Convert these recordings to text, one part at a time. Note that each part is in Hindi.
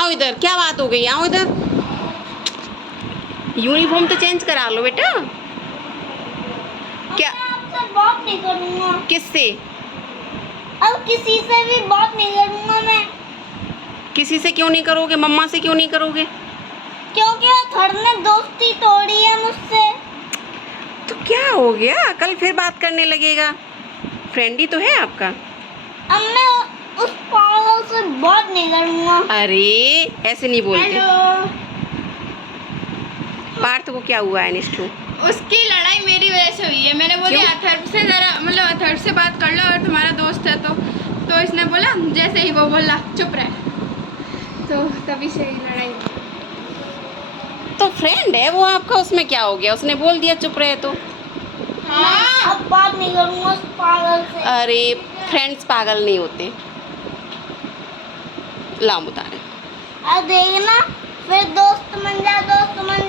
आओ इधर, क्या बात हो गई, आओ इधर। यूनिफॉर्म तो चेंज करा लो बेटा। क्या? आपसे बात नहीं करूँगा। किससे? अब किसी से भी बात नहीं करूँगा मैं। किसी से क्यों नहीं करोगे? मम्मा से क्यों नहीं करोगे? क्योंकि अथर ने दोस्ती तोड़ी है मुझसे। तो क्या हो गया? कल फिर बात करने लगेगा। फ्रेंड ही तो है आपका। अब मैं उस पागल से बात नहीं करूँगा। अरे ऐसे नहीं बोलते। हेलो। पार्थ को क्या हुआ है निष्ठू? उसकी लड़ाई मेरी वजह से हुई है। मैंने बोली क्यों? अथर्व से ज़रा मतलब अथर्व से बात कर लो और तुम्हारा दोस्त है तो इसने बोला, जैसे ही वो बोला चुप रहे, तो तभी से ही लड़ाई हुई। तो फ्रेंड है वो आपका, उसमें क्या हो गया? उसने बोल दिया चुप रहे तो। हाँ। अब बात नहीं करूँगा उस पागल से। अरे फ्रेंड्स पागल नहीं होते। लाम उतारे। अब देखना, फिर दोस्त मन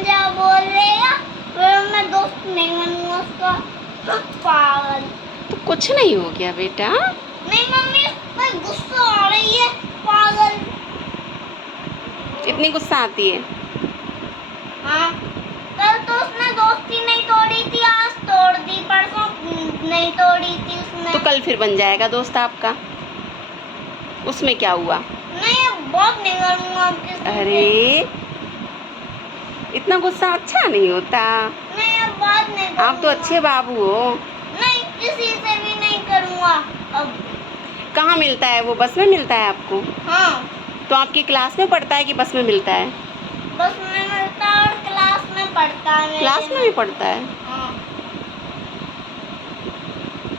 जा बोल रहेगा, फिर मैं दोस्त नहीं बनूंगा उसका। तो पागल। तो कुछ नहीं हो गया बेटा। नहीं मम्मी, इस पर गुस्सा आ रही है। पागल। इतनी गुस्सा आती है? हाँ, कल तो उसने दोस्ती नहीं तोड़ी थी, आज तोड़ दी, परसों नहीं तोड़ी थी उसने। तो कल फिर बन जाएगा दोस्त आपका, उसमें क्या हुआ? नहीं, अब बात नहीं करूँगा अब किसी से। अरे इतना गुस्सा अच्छा नहीं होता। नहीं, अब बात नहीं करूँगा। आप तो अच्छे बाबू हो। नहीं, किसी से भी नहीं करूँगा अब। कहाँ मिलता है वो? बस में मिलता है आपको? हाँ, तो आपकी क्लास में पढ़ता है कि बस में मिलता है? बस में मिलता है और क्लास में पढ़ता है मेरे क्लास में भी पढ़ता है। हाँ।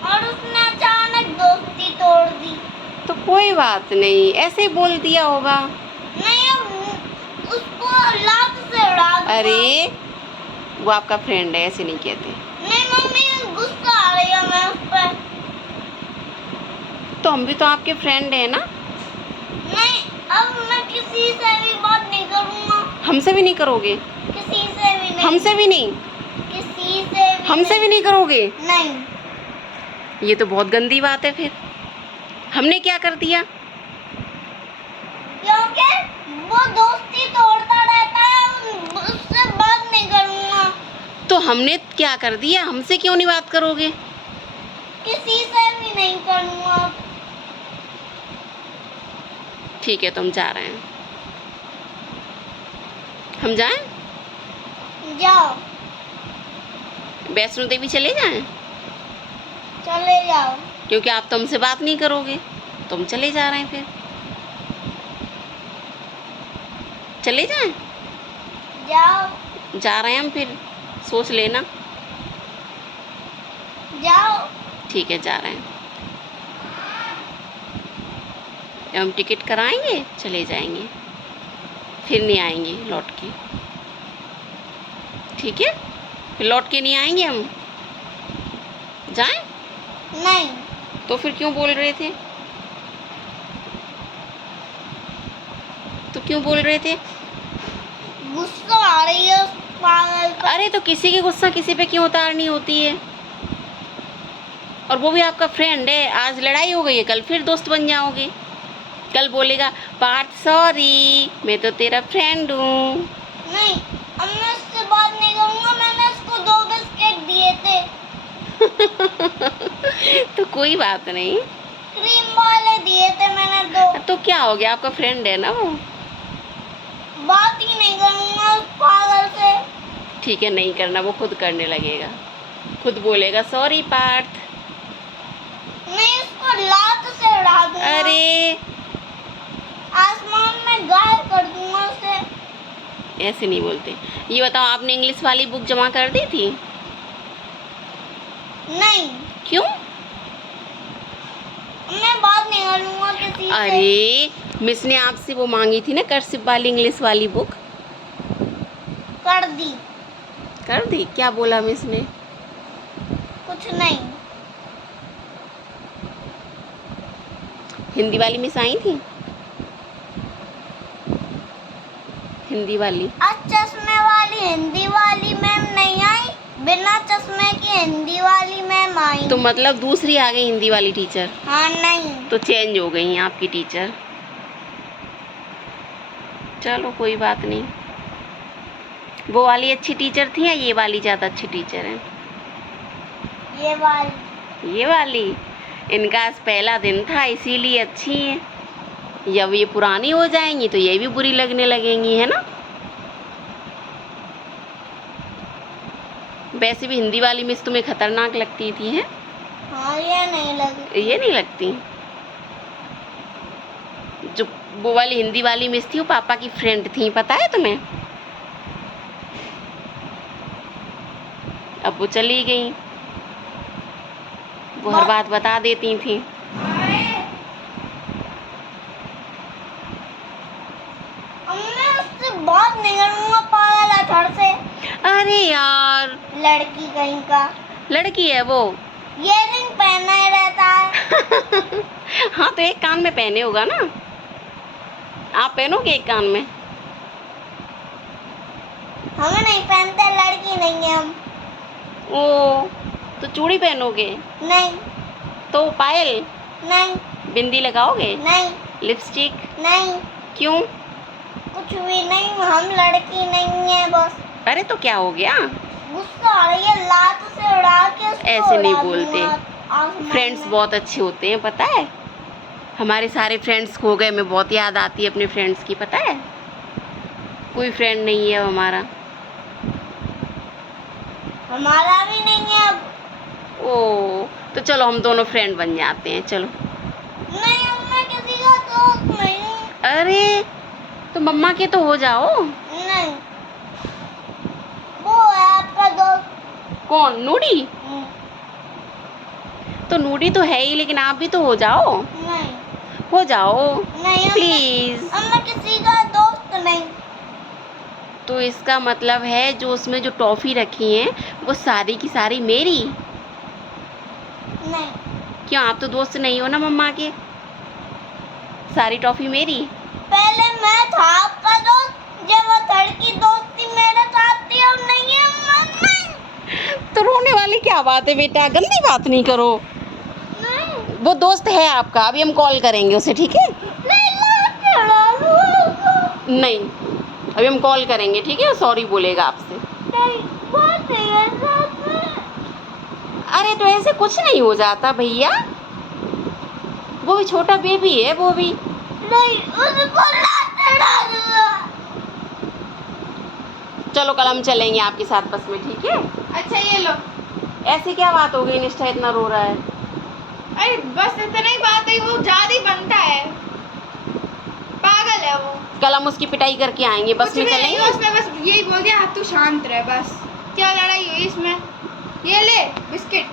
और उसने अचानक दोस्ती तोड़ दी। तो कोई बात नहीं, ऐसे ही बोल दिया होगा। नहीं, अब उसको लात से उड़ा दूंगा। अरे वो आपका फ्रेंड है, ऐसे नहीं कहते। नहीं मम्मी, गुस्सा आ रही है मैं उस पर। तो हम भी तो आपके फ्रेंड हैं ना। नहीं, अब मैं किसी से भी बात नहीं करूँगा। हमसे भी नहीं करोगे? किसी से भी नहीं। हमसे भी नहीं? किसी से भी हमसे भी नहीं करोगे? नहीं। ये तो बहुत गंदी बात है। फिर हमने क्या कर दिया? क्योंकि वो दोस्ती तोड़ता रहता है, उससे बात नहीं करूँगा। तो हमने क्या कर दिया? हमसे क्यों नहीं बात करोगे? किसी से भी नहीं करूँगा। ठीक है, तो हम जा रहे हैं। हम जाएं? जाओ, वैष्णो देवी चले जाएं? चले जाओ। क्योंकि आप तो हमसे बात नहीं करोगे, तो हम चले जा रहे हैं। फिर चले जाएं? जाओ, जा रहे हैं हम फिर, सोच लेना। जाओ। ठीक है, जा रहे हैं। हम टिकट कराएंगे, चले जाएंगे, फिर नहीं आएंगे लौट के। ठीक है, फिर लौट के नहीं आएंगे हम। जाएं? नहीं, तो फिर क्यों बोल रहे थे? तो क्यों बोल रहे थे? गुस्सा आ रही है उस पागल पर। अरे तो किसी की गुस्सा किसी पे क्यों उतारनी होती है? और वो भी आपका फ्रेंड है। आज लड़ाई हो गई है, कल फिर दोस्त बन जाओगे। कल बोलेगा पार्थ सॉरी, मैं तो तेरा फ्रेंड हूँ। नहीं, अब मैं उससे बात नहीं करूँगा। मैंने उसको 2 बिस्किट दिए थे, तो कोई बात नहीं। क्रीम वाले दिए थे मैंने 2। तो क्या हो गया, आपका फ्रेंड है ना वो। बात ही नहीं करूँगा उस पागल से। ठीक है, नहीं करना, वो खुद करने लगेगा, खुद बोलेगा सॉरी पार्थ। नहीं, उसको लात से उड़ा दूँगा। अरे आसमान में गायब कर दूँगा उसे। ऐसे नहीं बोलते। ये बताओ, आपने इंग्लिश वाली बुक जमा कर दी थी? नहीं, क्यों? मैं बात नहीं करूँगा किसी से। अरे मिस ने आपसे वो मांगी थी ना, कर्सिव वाली इंग्लिश वाली बुक। कर दी। कर दी? क्या बोला मिस ने? कुछ नहीं। हिंदी वाली मिस आई थी? हिंदी वाली? आज चश्मे वाली हिंदी वाली मैम नहीं आई, बिना चश्मे की हिंदी वाली मैम आई। तो मतलब दूसरी आ गई हिंदी वाली टीचर? हाँ, नहीं। तो चेंज हो गई हैं आपकी टीचर। चलो कोई बात नहीं। वो वाली अच्छी टीचर थी या ये वाली ज़्यादा अच्छी टीचर है? ये वाली। ये वाली। इनका आज पहला दिन था इसीलिए अच्छी हैं। जब ये पुरानी हो जाएंगी तो ये भी बुरी लगने लगेंगी, है ना? वैसे भी हिंदी वाली मिस तुम्हें खतरनाक लगती थी, हैं? हाँ, ये नहीं लगी। ये नहीं लगती? जो वो वाली हिंदी वाली मिस थी वो पापा की फ्रेंड थी, पता है तुम्हें? अब वो चली गई। वो हर बात बता देती थी। मैं उससे बहुत निकलूंगा पागल है घर से। अरे यार, लड़की कहीं का। लड़की है वो। ये रिंग पहना ही रहता है। हाँ तो एक कान में पहने होगा ना, आप पहनोगे एक कान में? हम नहीं पहनते, लड़की नहीं है हम। ओ, तो चूड़ी पहनोगे? नहीं। तो पायल? नहीं। बिंदी लगाओगे? नहीं। लिपस्टिक? नहीं। क्यों? कुछ भी नहीं, हम लड़की नहीं है बस। अरे तो क्या हो गया? गुस्सा आ रही है, लात से उड़ा के उसको ऐसे नहीं उड़ा बोलते। दूंगा आसमान फ्रेंड्स में। बहुत अच्छे होते हैं, पता है? हमारे सारे फ्रेंड्स खो गए, मैं बहुत याद आती है अपने फ्रेंड्स की, पता है? कोई फ्रेंड नहीं है अब हमारा। हमारा भी नहीं है अब। ओ, तो चलो हम दोनों फ्रेंड बन जाते हैं, चलो। नहीं, अब मैं किसी का दोस्त नहीं हूँ। अरे तो मम्मा के तो हो जाओ। नहीं, वो है आपका दोस्त। कौन? नूडी? तो नूडी तो है ही, लेकिन आप भी तो हो जाओ। नहीं। हो जाओ नहीं, प्लीज। अब मैं किसी का दोस्त नहीं। तो इसका मतलब है जो उसमें जो टॉफी रखी है वो सारी की सारी मेरी? नहीं। क्यों, आप तो दोस्त नहीं हो ना मम्मा के? सारी टॉफी मेरी? पहले मैं था आपका दोस्त, जब वो लड़की दोस्त थी मेरे साथ थी, अब नहीं है। नहीं। तो रोने वाली क्या बात है बेटा, गंदी बात नहीं करो। नहीं। वो दोस्त है आपका, अभी हम कॉल करेंगे उसे, ठीक है? नहीं, लात उड़ा दूंगा। नहीं, अभी हम कॉल करेंगे, ठीक है? सॉरी बोलेगा आपसे। नहीं, बात नहीं है साथ में। अरे तो ऐसे कुछ नहीं हो जाता भैया, वो भी छोटा बेबी है वो भी। नहीं, उसको लात उड़ा दूंगा। चलो कल हम चलेंगे आपके साथ बस में, ठीक है? अच्छा ये लो। ऐसी क्या बात हो गई, निष्ठा इतना रो रहा है? अरे बस इतना ही बात है, वो ज्यादा ही बनता है, पागल है वो। कल हम उसकी पिटाई करके आएंगे, बस कुछ में भी नहीं, चलेंगे। उसने बस यही बोल दिया तू शांत रह, बस। क्या लड़ाई हुई इसमें? ये ले बिस्किट।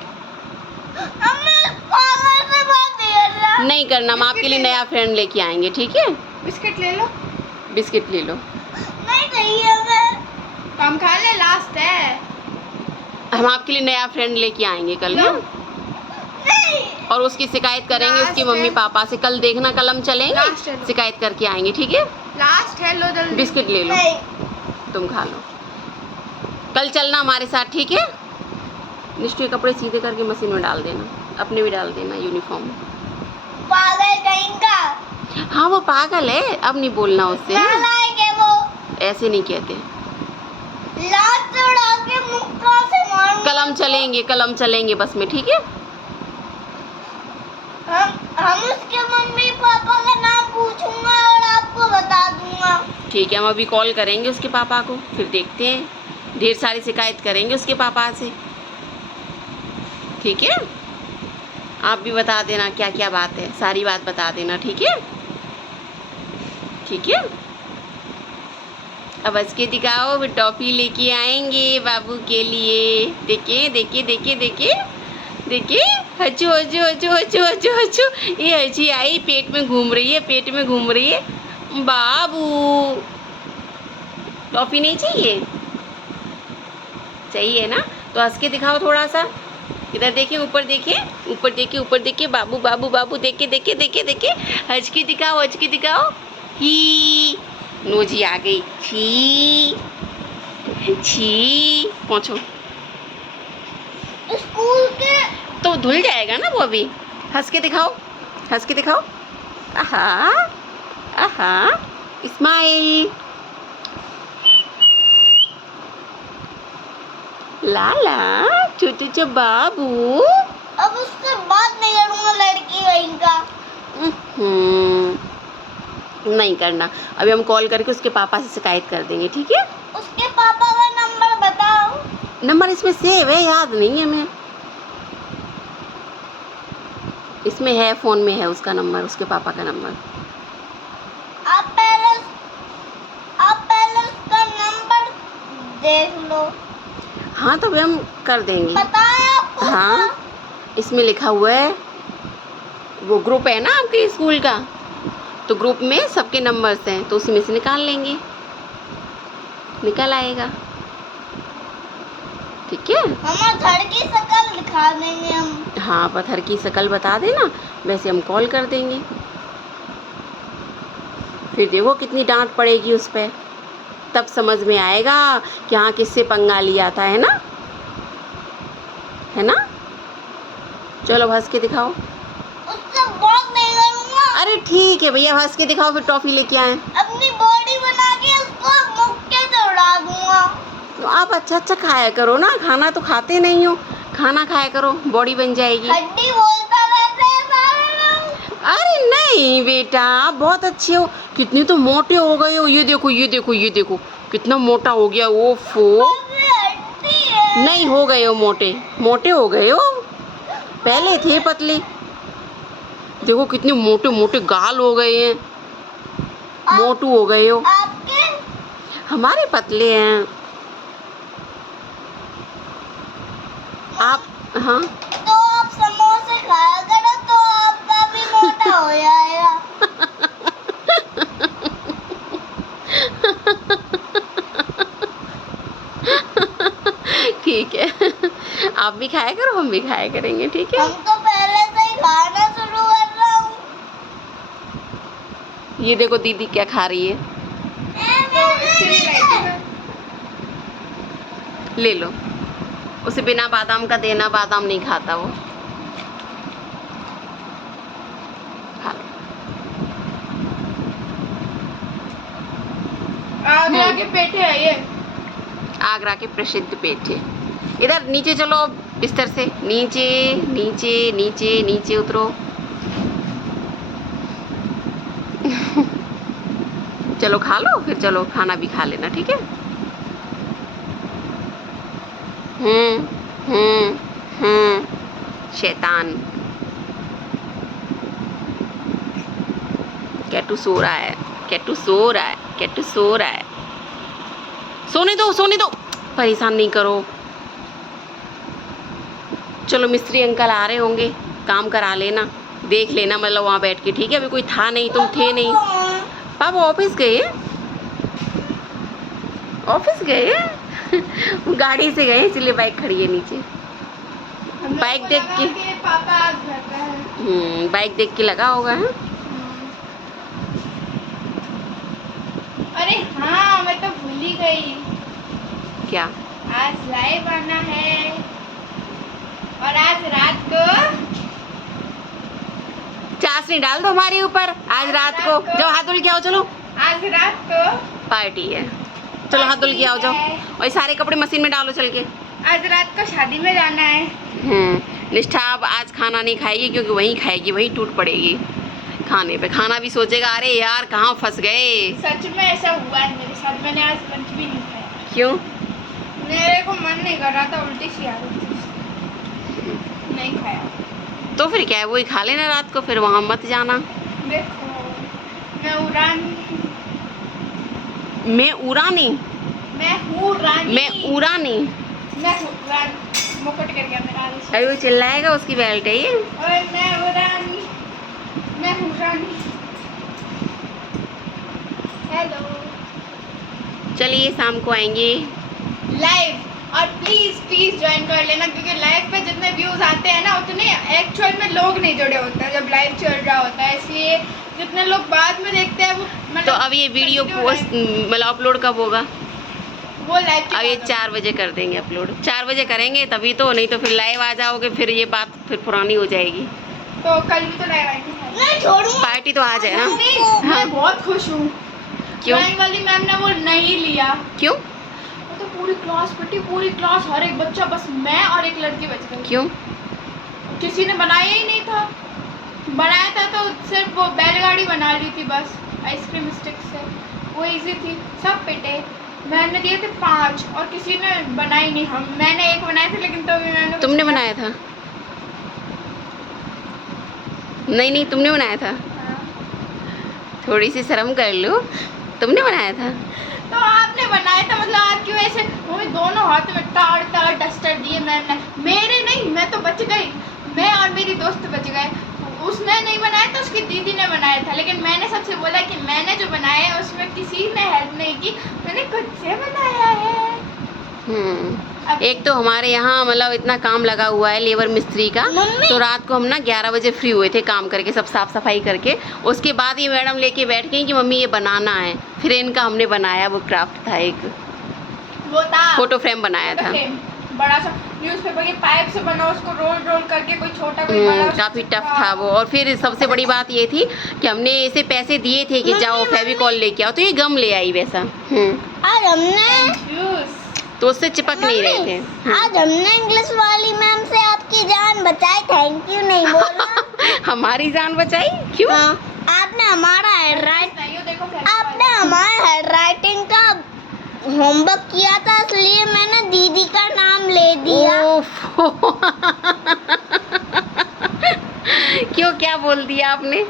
अब मैं पागल से बात नहीं कर रहा। नहीं करना, हम आपके लिए नया फ्रेंड लेके आएंगे, ठीक है? बिस्किट ले लो। बिस्किट ले लो। नहीं चाहिए मैं। तो हम खा ले, लास्ट है। हम आपके लिए नया फ्रेंड लेके आएंगे कल, लो। है? नहीं। और उसकी शिकायत करेंगे उसकी लास्ट मम्मी है। पापा से। कल देखना, कल हम लास्ट है, चलेंगे, लो। शिकायत करके आएंगे, ठीक है? लास्ट है, लो जल्दी। बिस्किट ले लो, नहीं। तुम खा लो। कल चलना हमारे साथ, ठीक है? निष्ठु के कपड़े सीधे करके मशीन में डाल देना, अपने भी डाल देना यूनिफॉर्म में। पागल कहीं का। हाँ वो पागल है, अब नहीं बोलना उससे, हाँ? नालायक है वो। ऐसे नहीं कहते। लात उड़ा के मुक्का से मारूंगा। कल हम चलेंगे बस में, ठीक है? हम उसके मम्मी पापा का नाम पूछूंगा और आपको बता दूंगा। ठीक है, हम अभी कॉल करेंगे उसके पापा को, फिर देखते हैं, ढेर सारी शिकायत करेंगे उसके पापा से, ठीक है? आप भी बता देना क्या क्या बात है, सारी बात बता देना, ठीक है? ठीक है, अब हंस के दिखाओ, फिर टॉफी लेके आएंगे बाबू के लिए। देखिए देखिए देखिए देखिए देखिए, हचू हचू हचू हचू हचू हचू, ये हची आई, पेट में घूम रही है, पेट में घूम रही है। बाबू टॉफी नहीं चाहिए? चाहिए ना, तो हंस के दिखाओ थोड़ा सा। इधर देखिए, ऊपर देखिए, ऊपर देखिए, ऊपर देखिए, बाबू बाबू बाबू, देखिए देखिए देखिए देखिए, हंस के दिखाओ, हंस के दिखाओ। ही नोजी आ गई, छी छी, पहुँचो। स्कूल के तो धुल जाएगा ना वो अभी। हंस के दिखाओ, हंस के दिखाओ। आहा आहा स्माइल। लाला चुचु बाबू। अब उससे बात नहीं करूंगा लड़की वहीं का। नहीं करना। अभी हम कॉल करके उसके पापा से शिकायत कर देंगे, ठीक है? उसके पापा का नंबर बताओ। नंबर इसमें सेव है, याद नहीं है मैं। इसमें है, फोन में है उसका नंबर, उसके पापा का नंबर। आप पहले उसका नंबर देख लो। हाँ तो अभी हम कर देंगे। पता है आपको? हाँ, इसमें लिखा हुआ है, वो ग्रुप है ना आपके स्कूल का, तो ग्रुप में सबके नंबर्स हैं, तो उसी में से निकाल लेंगे, निकल आएगा, ठीक है? हमारा घर की शक्ल दिखा देंगे हम। हाँ, पत्थर की शक्ल बता देना, वैसे हम कॉल कर देंगे। फिर देखो कितनी डांट पड़ेगी उस पर, तब समझ में आएगा कि हाँ किससे पंगा लिया था, है ना? है ना? चलो हंस के दिखाओ। उससे बात नहीं करूंगा। अरे ठीक है भैया, हंस के दिखाओ, फिर टॉफी लेके आए। अपनी बॉडी बना के उसको मुक्के से उड़ा दूंगा। तो आप अच्छा अच्छा खाया करो ना, खाना तो खाते नहीं हो, खाना खाया करो, बॉडी बन जाएगी। हड्डी बोलता रहते हैं सारे लोग। अरे नहीं बेटा, आप बहुत अच्छे हो, कितने तो मोटे हो गए हो, ये देखो ये देखो ये देखो, कितना मोटा हो गया। ओफो, हड्डी है। नहीं हो गए हो मोटे, मोटे हो गए हो, पहले थे पतले, देखो कितने मोटे मोटे गाल हो गए हैं, मोटू हो गए हो। आपके हमारे पतले हैं। आप हाँ तो आप समोसे खाया करो तो आपका भी मोटा हो जाएगा। ठीक है, आप भी खाया करो, हम भी खाया करेंगे, ठीक है? हम तो पहले से ही खाना शुरू कर रहा हूँ। ये देखो दीदी क्या खा रही है, तो इसके लिए लाई थी। ले लो, उसे बिना बादाम का देना, बादाम नहीं खाता वो। खा लो। आगरा के पेठे है ये। आगरा के प्रसिद्ध पेठे। इधर नीचे चलो, बिस्तर से नीचे नीचे नीचे नीचे उतरो। चलो खा लो, फिर चलो खाना भी खा लेना, ठीक है? शैतान। कैटू सो रहा है, कैटू सो रहा है, कैटू सो रहा है। सोने दो, सोने दो, परेशान नहीं करो। चलो मिस्त्री अंकल आ रहे होंगे, काम करा लेना, देख लेना, मतलब वहाँ बैठ के, ठीक है? अभी कोई था नहीं, तुम थे नहीं। पापा ऑफिस गए, ऑफिस गए गाड़ी से गए, इसलिए बाइक खड़ी है नीचे। बाइक देख के पापा आज घर पे है। बाइक देख के लगा होगा, है? अरे हाँ, मैं तो भूल ही गई, क्या? आज लाइव आना है और आज रात को चाशनी डाल दो हमारे ऊपर, आज रात को। जाओ हाथ धुल के आओ, चलो आज रात को पार्टी है, चलो हाथ धुल के आओ, जाओ, और ये सारे कपड़े मशीन में डालो चल के। आज रात को शादी में जाना है। निष्ठा अब आज खाना नहीं खाएगी, क्योंकि वहीं खाएगी, वहीं टूट पड़ेगी खाने पे। खाना भी सोचेगा अरे यार कहाँ फंस गए। सच में ऐसा हुआ है मेरे साथ, मैंने आज लंच भी नहीं खाया। क्यों? मेरे को मन नहीं कर रहा था, उल्टी सी आ रही थी, नहीं खाया। तो फिर क्या है, वही खा लेना रात को, फिर वहाँ मत जाना। देखो मैं उड़ानी, मैं उड़ानी, मैं हूँ रानी, मैं उड़ानी। मैं हूँ रानी। मुकुट कर गया मेरा आदेश। अभी वो चिल्लाएगा, उसकी बेल्ट है ये। ओए मैं हूँ रानी, मैं हूँ रानी। हेलो, चलिए शाम को आएंगे लाइव, और प्लीज प्लीज ज्वाइन कर लेना, क्योंकि लाइव पे जितने व्यूज आते हैं ना, उतने एक्चुअल में लोग नहीं जुड़े होते हैं जब लाइव चल रहा होता है, इसलिए जितने लोग बाद में देखते हैं वो तो अब ये वीडियो पोस्ट मतलब अपलोड कब होगा? वो लाइव अब ये 4 बजे कर देंगे अपलोड, 4 बजे करेंगे तभी तो, नहीं तो फिर लाइव आ जाओगे, फिर ये बात फिर पुरानी हो जाएगी। तो कल भी तो लाइव आएंगे। नहीं छोड़ूंगा। पार्टी तो आज है ना? मैं बहुत खुश हूँ। क्यों? ड्राइंग वाली मैम ने वो नहीं लिया। क्यों? वो तो पूरी क्लास पिटी, पूरी क्लास, हर एक बच्चा, बस मैं और एक लड़की बच गई। क्यों? किसी ने बनाया ही नहीं था। बनाया था तो सिर्फ वो बैलगाड़ी बना ली थी बस आइसक्रीम स्टिक से, वो इजी थी। सब पिटे। मैंने दिए थे 5 और किसी ने बनाई नहीं। मैंने एक बनाया था लेकिन तो भी मैंने तुमने बनाया था? नहीं, तुमने बनाया था। हाँ। थोड़ी सी शर्म कर लो, तुमने बनाया था। तो आपने बनाया था, मतलब आपकी वजह से मम्मी दोनों हाथ में तार डस्टर दिए मैम ने। मेरे नहीं, मैं तो बच गई, मैं और मेरी दोस्त बच गए। उसने नहीं बनाया था, उसकी दीदी ने बनाया था, लेकिन मैंने सबसे बोला कि मैंने जो बनाया है उसमें किसी ने हेल्प नहीं की, मैंने खुद से बनाया है। एक तो हमारे यहाँ मतलब इतना काम लगा हुआ है लेबर मिस्त्री का, तो रात को हम ना 11 बजे फ्री हुए थे काम करके, सब साफ सफाई करके। उसके बाद ये मैडम लेके बैठ गई कि मम्मी ये बनाना है। फिर इनका हमने बनाया, वो क्राफ्ट था, एक वो था फोटो फ्रेम बनाया था। बड़ा सा न्यूज़पेपर की पाइप से बना, उसको रोल करके कोई छोटा कोई बड़ा। काफ़ी टफ था वो। और फिर सबसे बड़ी बात ये थी कि हमने इसे पैसे दिए थे कि जाओ फेविकॉल लेके आओ, तो ये गम ले आई वैसा। आज हमने तो उससे चिपक नहीं रहे थे। आज हमने इंग्लिश वाली मैम से आपकी जान बचाई, थैंक यू नहीं बोला। हमारी जान बचाई? क्यों? आपने हमारा देखो आपने हमारे हैंड राइटिंग का होमवर्क किया था, इसलिए मैंने दीदी का नाम ले दिया। ओफो। क्यों, क्या बोल दिया आपने?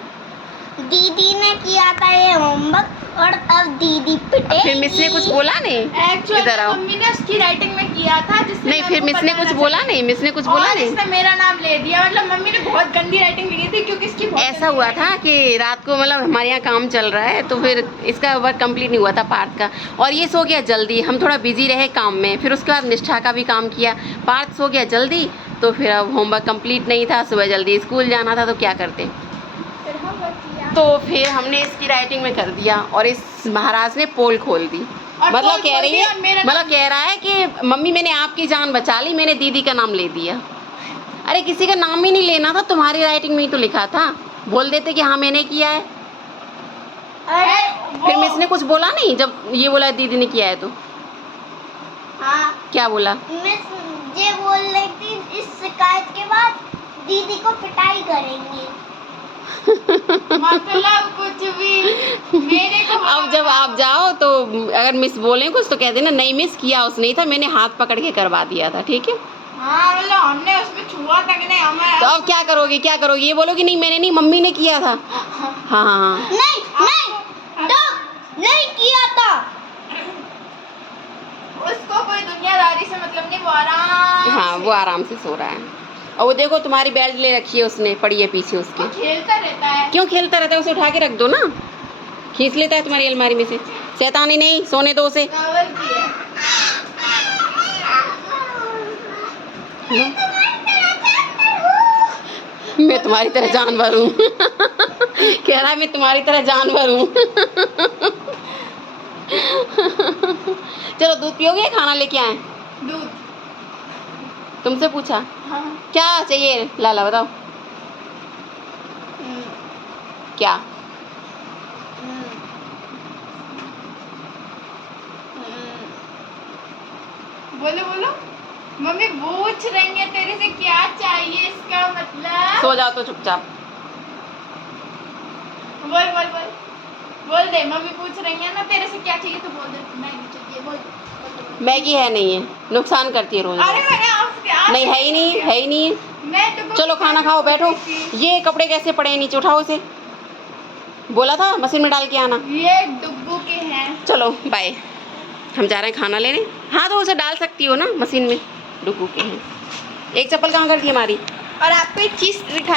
दीदी ने किया था ये होमवर्क और अब दीदी पिटे। फिर मिस ने कुछ बोला नहीं? एक्चुअली इधर आओ। मम्मी ने उसकी राइटिंग में किया था, जिससे नहीं, फिर मिस ने कुछ बोला नहीं? मिस ने कुछ बोला नहीं? इसने मेरा नाम ले दिया, मतलब मम्मी ने बहुत गंदी राइटिंग लिखी थी क्योंकि इसकी बहुत ऐसा हुआ था कि रात को मतलब हमारे यहाँ काम चल रहा है, तो फिर इसका वर्क कंप्लीट नहीं हुआ था पार्थ का, और ये सो गया जल्दी। हम थोड़ा बिजी रहे काम में, फिर उसके बाद निष्ठा का भी काम किया। पार्थ सो गया जल्दी, तो फिर अब होमवर्क कंप्लीट नहीं था, सुबह जल्दी स्कूल जाना था, तो क्या करते। तो फिर हमने इसकी राइटिंग में कर दिया और इस महाराज ने पोल खोल दी। मतलब कह रही है, मतलब कह रहा है कि मम्मी मैंने आपकी जान बचा ली, मैंने दीदी का नाम ले दिया। अरे किसी का नाम ही नहीं लेना था, तुम्हारी राइटिंग में ही तो लिखा था, बोल देते कि हाँ मैंने किया है। फिर मिस ने कुछ बोला नहीं जब ये बोला दीदी ने किया है तो? हाँ, क्या बोला? मिस ये बोल रही थी इस शिकायत के बाद दीदी को पिटाई करेंगी। मतलब कुछ भी मेरे को। अब जब आप जाओ तो अगर मिस बोले कुछ तो कह देना नहीं मिस किया उसने ही था, मैंने हाथ पकड़ के करवा दिया था, ठीक है? हाँ, मतलब हमने उसमें छुआ तक नहीं हमारा। तो अब क्या करोगे, क्या करोगे? ये बोलोगे नहीं मैंने नहीं, मम्मी ने किया था। हाँ नहीं किया था। उसको कोई दुनियादारी से मतलब नहीं, वो आराम हाँ, वो आराम से सो रहा है। और वो देखो तुम्हारी बेल्ट ले रखी है उसने, पड़ी है पीछे उसके। खेलता रहता है। क्यों खेलता रहता है? उसे उठा के रख दो ना, खींच लेता है तुम्हारी अलमारी में से। शैतानी नहीं, सोने दो उसे। नॉवल की है। मैं तुम्हारी तरह जानवर हूँ। कह रहा है मैं तुम्हारी तरह जानवर हूँ। चलो दूध पियोगे, खाना लेके आए? दूध। तुमसे पूछा? हाँ। क्या चाहिए लाला बताओ? क्या? बोलो बोलो। मम्मी पूछ रही है तेरे से क्या चाहिए, इसका मतलब। सो जाओ तो चुपचाप। बोल बोल बोल बोल दे, मम्मी पूछ रही है ना तेरे से क्या चाहिए, तो बोल दे मैगी चाहिए। बोल। मैगी है नहीं है, नुकसान करती है रोज। अरे मैंने आपसे नहीं है ही नहीं, है ही नहीं है। मैं तो चलो खाना खाओ, बैठो। ये कपड़े कैसे पड़े हैं नीचे, उठाओ इसे। बोला था मशीन में डाल के आना। ये डुग्गू के हैं। चलो बाय, हम जा रहे हैं खाना लेने। हाँ तो उसे डाल सकती हो ना मशीन में, डुग्गू के हैं। एक चप्पल कहाँ कर दी हमारी? और आपको एक चीज दिखा